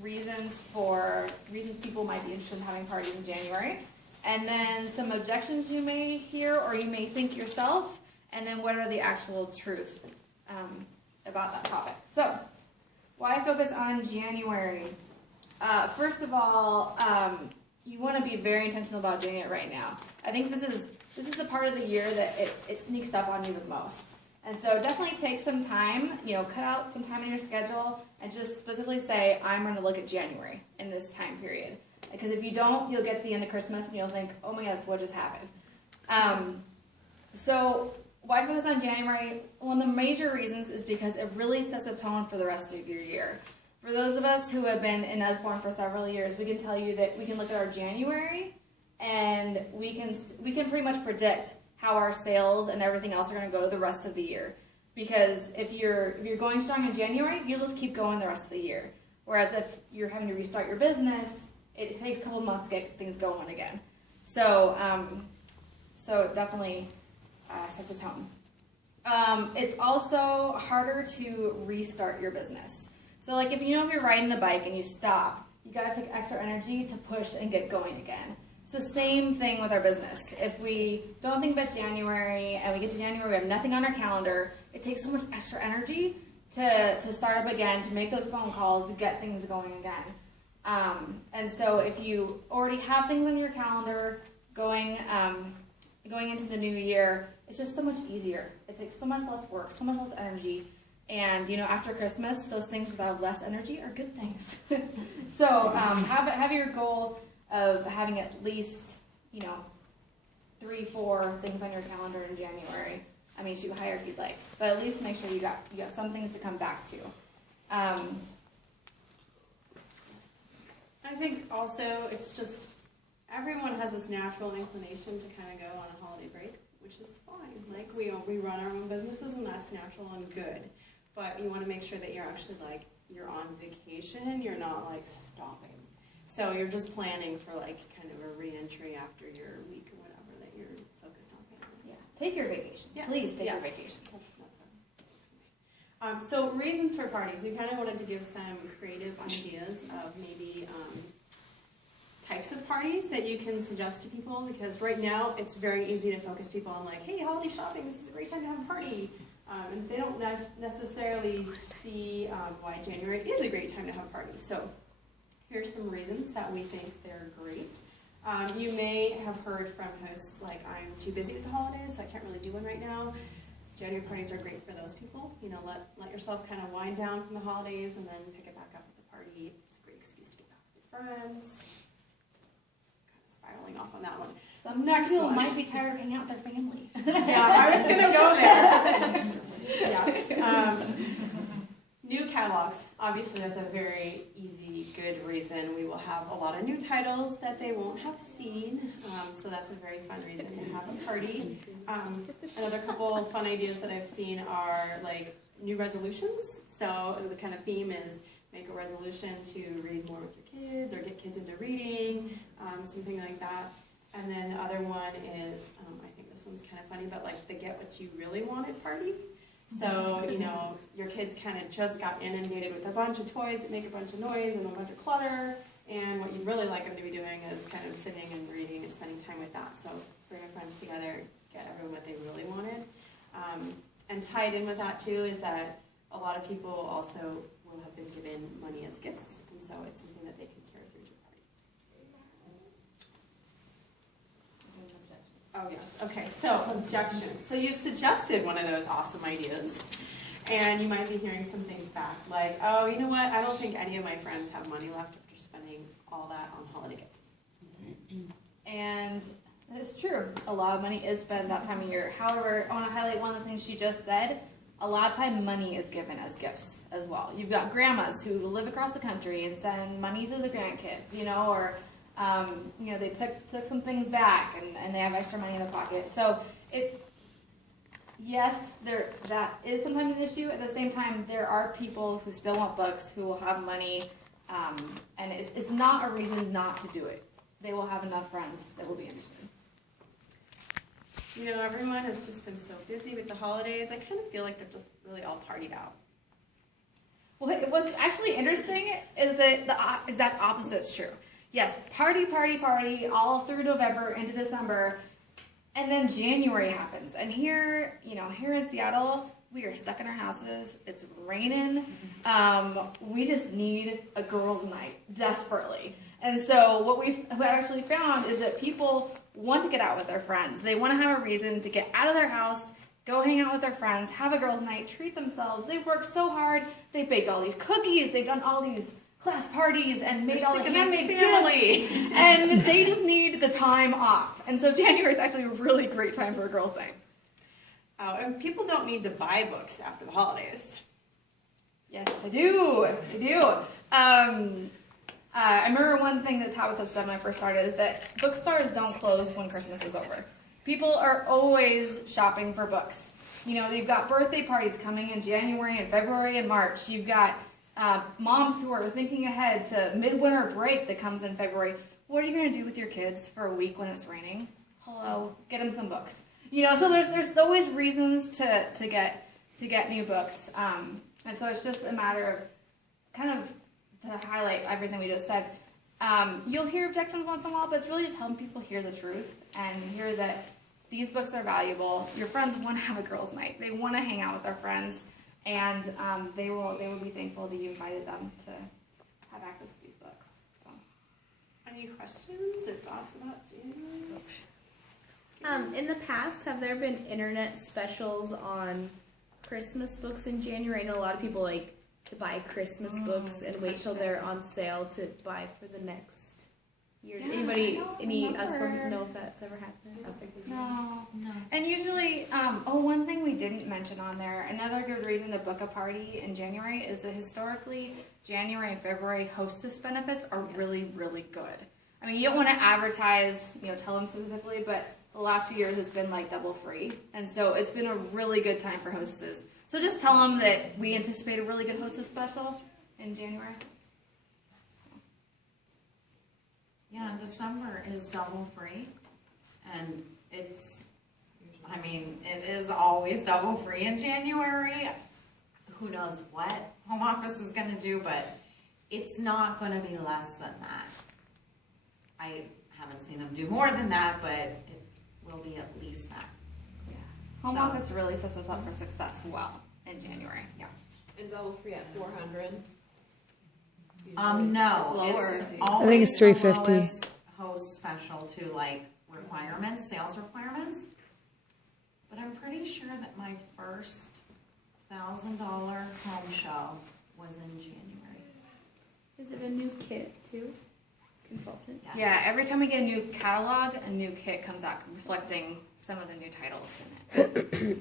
Reasons people might be interested in having parties in January, and then some objections you may hear or you may think yourself, and then what are the actual truths about that topic. So, why focus on January? First of all, you want to be very intentional about doing it right now. I think this is the part of the year that it sneaks up on you the most. And so definitely take some time, cut out some time in your schedule and just specifically say, I'm going to look at January in this time period. Because if you don't, you'll get to the end of Christmas and you'll think, oh my gosh, what just happened? So why focus on January? One of the major reasons is because it really sets a tone for the rest of your year. For those of us who have been in Usborne for several years, we can tell you that we can look at our January and we can pretty much predict how our sales and everything else are going to go the rest of the year. Because if you're going strong in January, you'll just keep going the rest of the year. Whereas if you're having to restart your business, it takes a couple of months to get things going again. So it definitely sets a tone. It's also harder to restart your business. So like if you're riding a bike and you stop, you got to take extra energy to push and get going again. It's the same thing with our business. If we don't think about January and we get to January, we have nothing on our calendar, it takes so much extra energy to start up again, to make those phone calls, to get things going again. And so if you already have things on your calendar going into the new year, it's just so much easier. It takes so much less work, so much less energy. And after Christmas, those things without less energy are good things. So have your goal of having at least 3-4 things on your calendar in January. I mean, shoot higher if you'd like, but at least make sure you got something to come back to. I think also it's just everyone has this natural inclination to kind of go on a holiday break, which is fine. Like we run our own businesses, and that's natural and good. But you want to make sure that you're actually you're on vacation. You're not stopping. So you're just planning for kind of a re-entry after your week or whatever that you're focused on family. Yeah, take your vacation. Yes. Please take your vacation. So reasons for parties. We kind of wanted to give some creative ideas of maybe types of parties that you can suggest to people, because right now it's very easy to focus people on hey, holiday shopping, this is a great time to have a party. And they don't necessarily see why January is a great time to have parties. So here's some reasons that we think they're great. You may have heard from hosts I'm too busy with the holidays, so I can't really do one right now. January parties are great for those people. Let yourself kind of wind down from the holidays and then pick it back up at the party. It's a great excuse to get back with your friends. Kind of spiraling off on that one. Some people might be tired of hanging out with their family. Yeah, I was going to go there. Yes. New catalogs. Obviously, that's a very easy, good reason. We will have a lot of new titles that they won't have seen, so that's a very fun reason to have a party. Another couple of fun ideas that I've seen are new resolutions. So the kind of theme is make a resolution to read more with your kids or get kids into reading, something like that. And then the other one is, I think this one's kind of funny, but the get what you really wanted party. So, your kids kind of just got inundated with a bunch of toys that make a bunch of noise and a bunch of clutter, and what you'd really like them to be doing is kind of sitting and reading and spending time with that. So bring your friends together, get everyone what they really wanted. And tied in with that, too, is that a lot of people also will have been given money as gifts, and so it's something that they can carry through to the party. Oh, yes. Okay, so objections. So you've suggested one of those awesome ideas, and you might be hearing some things back, oh, you know what? I don't think any of my friends have money left after spending all that on holiday gifts. And it's true. A lot of money is spent that time of year. However, I want to highlight one of the things she just said. A lot of time money is given as gifts as well. You've got grandmas who live across the country and send money to the grandkids, or they took some things back and they have extra money in their pocket. So yes, that is sometimes an issue. At the same time, there are people who still want books, who will have money, and it's not a reason not to do it. They will have enough friends that will be interested. Everyone has just been so busy with the holidays. I kind of feel like they're just really all partied out. What's actually interesting is that the exact opposite is true. Yes, party, party, party, all through November into December, and then January happens. And here, here in Seattle, we are stuck in our houses. It's raining. We just need a girls' night desperately. And so what we've actually found is that people want to get out with their friends. They want to have a reason to get out of their house, go hang out with their friends, have a girls' night, treat themselves. They've worked so hard. They've baked all these cookies. They've done all these class parties and made all the handmade gifts. And they just need the time off. And so January is actually a really great time for a girls' night. Oh, and people don't need to buy books after the holidays. Yes, they do. They do. I remember one thing that Tabitha said when I first started is that bookstores don't close when Christmas is over. People are always shopping for books. You've got birthday parties coming in January and February and March. You've got moms who are thinking ahead to midwinter break that comes in February. What are you going to do with your kids for a week when it's raining? Hello, get them some books. So there's always reasons to get new books. And so it's just a matter of kind of to highlight everything we just said. You'll hear objections once in a while, but it's really just helping people hear the truth and hear that these books are valuable. Your friends want to have a girls' night. They want to hang out with their friends, and they will be thankful that you invited them to have access to these books. So, any questions or thoughts about January? In the past, have there been internet specials on Christmas books in January? I know a lot of people like to buy Christmas books and wait till they're on sale to buy for the next year. Yes, Any people know if that's ever happened? No. And usually, one thing we didn't mention on there, another good reason to book a party in January is that historically, January and February hostess benefits are really, really good. I mean, you don't want to advertise, tell them specifically, but the last few years it's been like double free. And so it's been a really good time for hostesses. So just tell them that we anticipate a really good hostess special in January. Yeah, and December is double free, and it is always double free in January. Who knows what home office is going to do, but it's not going to be less than that. I haven't seen them do more than that, but it will be at least that. Yeah. Home office really sets us up for success well in January. Yeah. And double free at 400. No, lower. it's I think it's always the $350. lowest host special to like requirements, sales requirements. But I'm pretty sure that my first $1,000 home show was in January. Is it a new kit too? Consultant? Yes. Yeah, every time we get a new catalog, a new kit comes out reflecting some of the new titles in it.